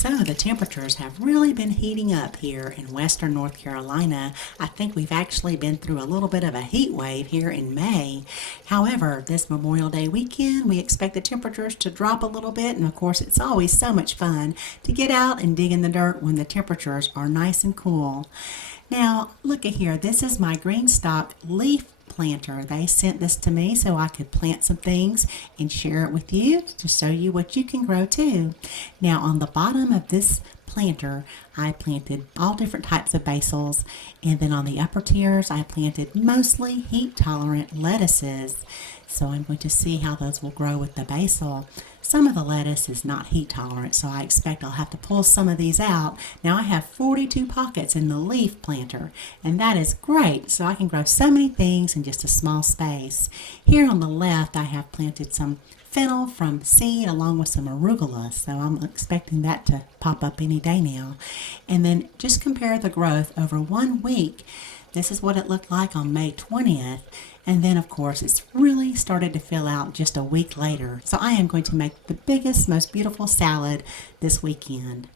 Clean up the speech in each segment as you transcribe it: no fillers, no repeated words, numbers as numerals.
So the temperatures have really been heating up here in western North Carolina. I think we've actually been through a little bit of a heat wave here in May. However, this Memorial Day weekend, we expect the temperatures to drop a little bit, and of course it's always so much fun to get out and dig in the dirt when the temperatures are nice and cool. Now, look at here. This is my GreenStalk leaf planter. They sent this to me so I could plant some things and share it with you to show you what you can grow too. Now on the bottom of this planter I planted all different types of basils, and then on the upper tiers I planted mostly heat tolerant lettuces. So I'm going to see how those will grow with the basil. Some of the lettuce is not heat tolerant, so I expect I'll have to pull some of these out. Now I have 42 pockets in the leaf planter, and that is great, so I can grow so many things in just a small space. Here on the left I have planted some fennel from seed along with some arugula, so I'm expecting that to pop up any day now. And then just compare the growth over 1 week. This is what it looked like on May 20th. And then, of course, it's really started to fill out just a week later. So I am going to make the biggest, most beautiful salad this weekend.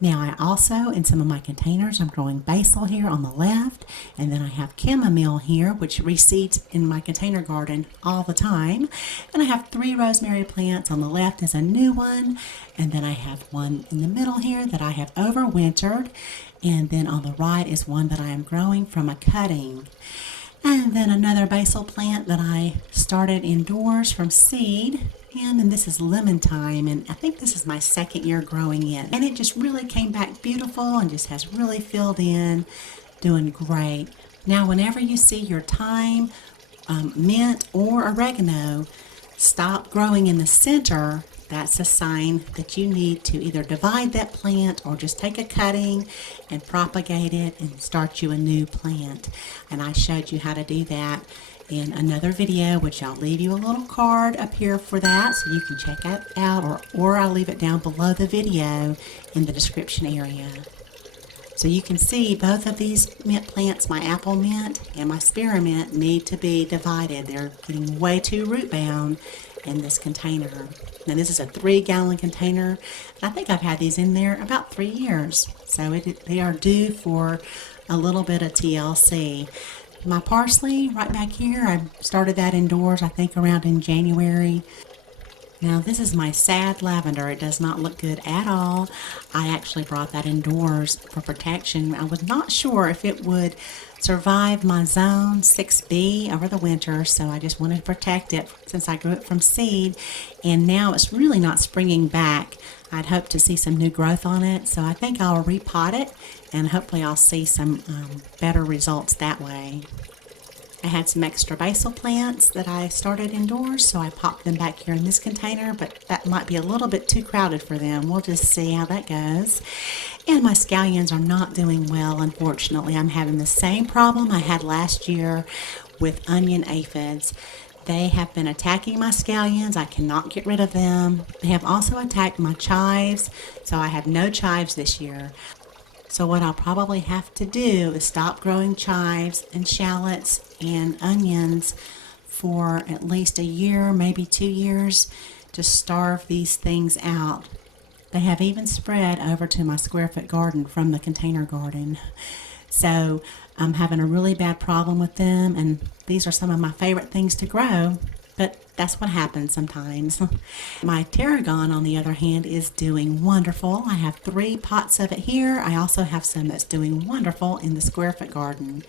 Now, I also, in some of my containers, I'm growing basil here on the left. And then I have chamomile here, which reseeds in my container garden all the time. And I have 3 rosemary plants. On the left is a new one. And then I have one in the middle here that I have overwintered. And then on the right is one that I am growing from a cutting. And then another basil plant that I started indoors from seed. And then this is lemon thyme, and I think this is my 2nd year growing it. And it just really came back beautiful and just has really filled in, doing great. Now whenever you see your thyme, mint, or oregano stop growing in the center, that's a sign that you need to either divide that plant or just take a cutting and propagate it and start you a new plant. And I showed you how to do that in another video, which I'll leave you a little card up here for that so you can check it out, or I'll leave it down below the video in the description area. So you can see both of these mint plants, my apple mint and my spearmint, need to be divided. They're getting way too root bound in this container. Now this is a 3-gallon container, and I think I've had these in there about 3 years. So they are due for a little bit of TLC. My parsley right back here, I started that indoors I think around in January. Now this is my sad lavender. It does not look good at all. I actually brought that indoors for protection. I was not sure if it would survive my zone 6B over the winter, so I just wanted to protect it since I grew it from seed, and now it's really not springing back. I'd hope to see some new growth on it, so I think I'll repot it and hopefully I'll see some better results that way. I had some extra basil plants that I started indoors, so I popped them back here in this container, but that might be a little bit too crowded for them. We'll just see how that goes. And my scallions are not doing well, unfortunately. I'm having the same problem I had last year with onion aphids. They have been attacking my scallions. I cannot get rid of them. They have also attacked my chives, so I have no chives this year. So what I'll probably have to do is stop growing chives and shallots and onions for at least a year, maybe 2 years, to starve these things out. They have even spread over to my square-foot garden from the container garden. So I'm having a really bad problem with them, and these are some of my favorite things to grow. But that's what happens sometimes. My tarragon, on the other hand, is doing wonderful. I have 3 pots of it here. I also have some that's doing wonderful in the square-foot garden.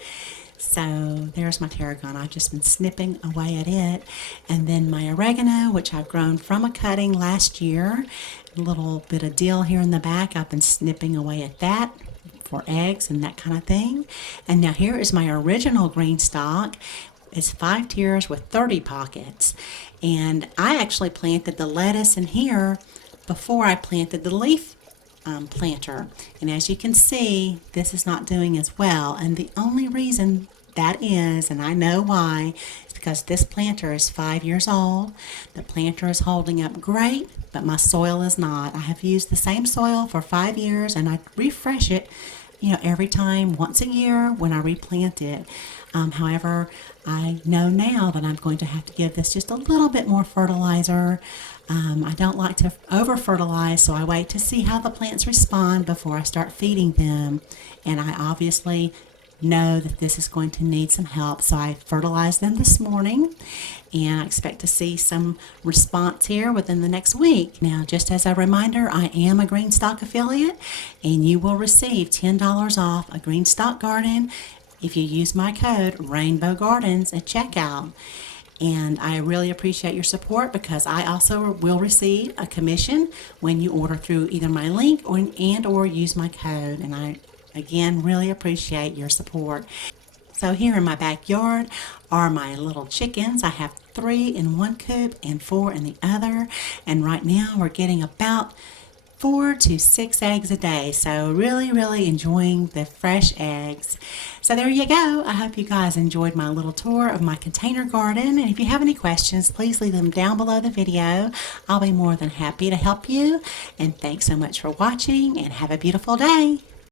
So there's my tarragon. I've just been snipping away at it. And then my oregano, which I've grown from a cutting last year. A little bit of dill here in the back. I've been snipping away at that for eggs and that kind of thing. And now here is my original GreenStalk. It's 5 tiers with 30 pockets, and I actually planted the lettuce in here before I planted the leaf planter, and as you can see, this is not doing as well, and the only reason that is, and I know why, is because this planter is 5 years old. The planter is holding up great, but my soil is not. I have used the same soil for 5 years, and I refresh it every time, once a year when I replant it. However, I know now that I'm going to have to give this just a little bit more fertilizer I don't like to over fertilize, so I wait to see how the plants respond before I start feeding them. And I obviously know that this is going to need some help, so I fertilized them this morning, and I expect to see some response here within the next week. Now, just as a reminder, I am a GreenStalk affiliate, and you will receive $10 off a GreenStalk garden if you use my code rainbowgardens at checkout. And I really appreciate your support, because I also will receive a commission when you order through either my link or use my code. And I, again, really appreciate your support. So here in my backyard are my little chickens. I have 3 in one coop and 4 in the other. And right now we're getting about 4 to 6 eggs a day. So really enjoying the fresh eggs. So there you go. I hope you guys enjoyed my little tour of my container garden. And if you have any questions, please leave them down below the video. I'll be more than happy to help you. And thanks so much for watching, and have a beautiful day.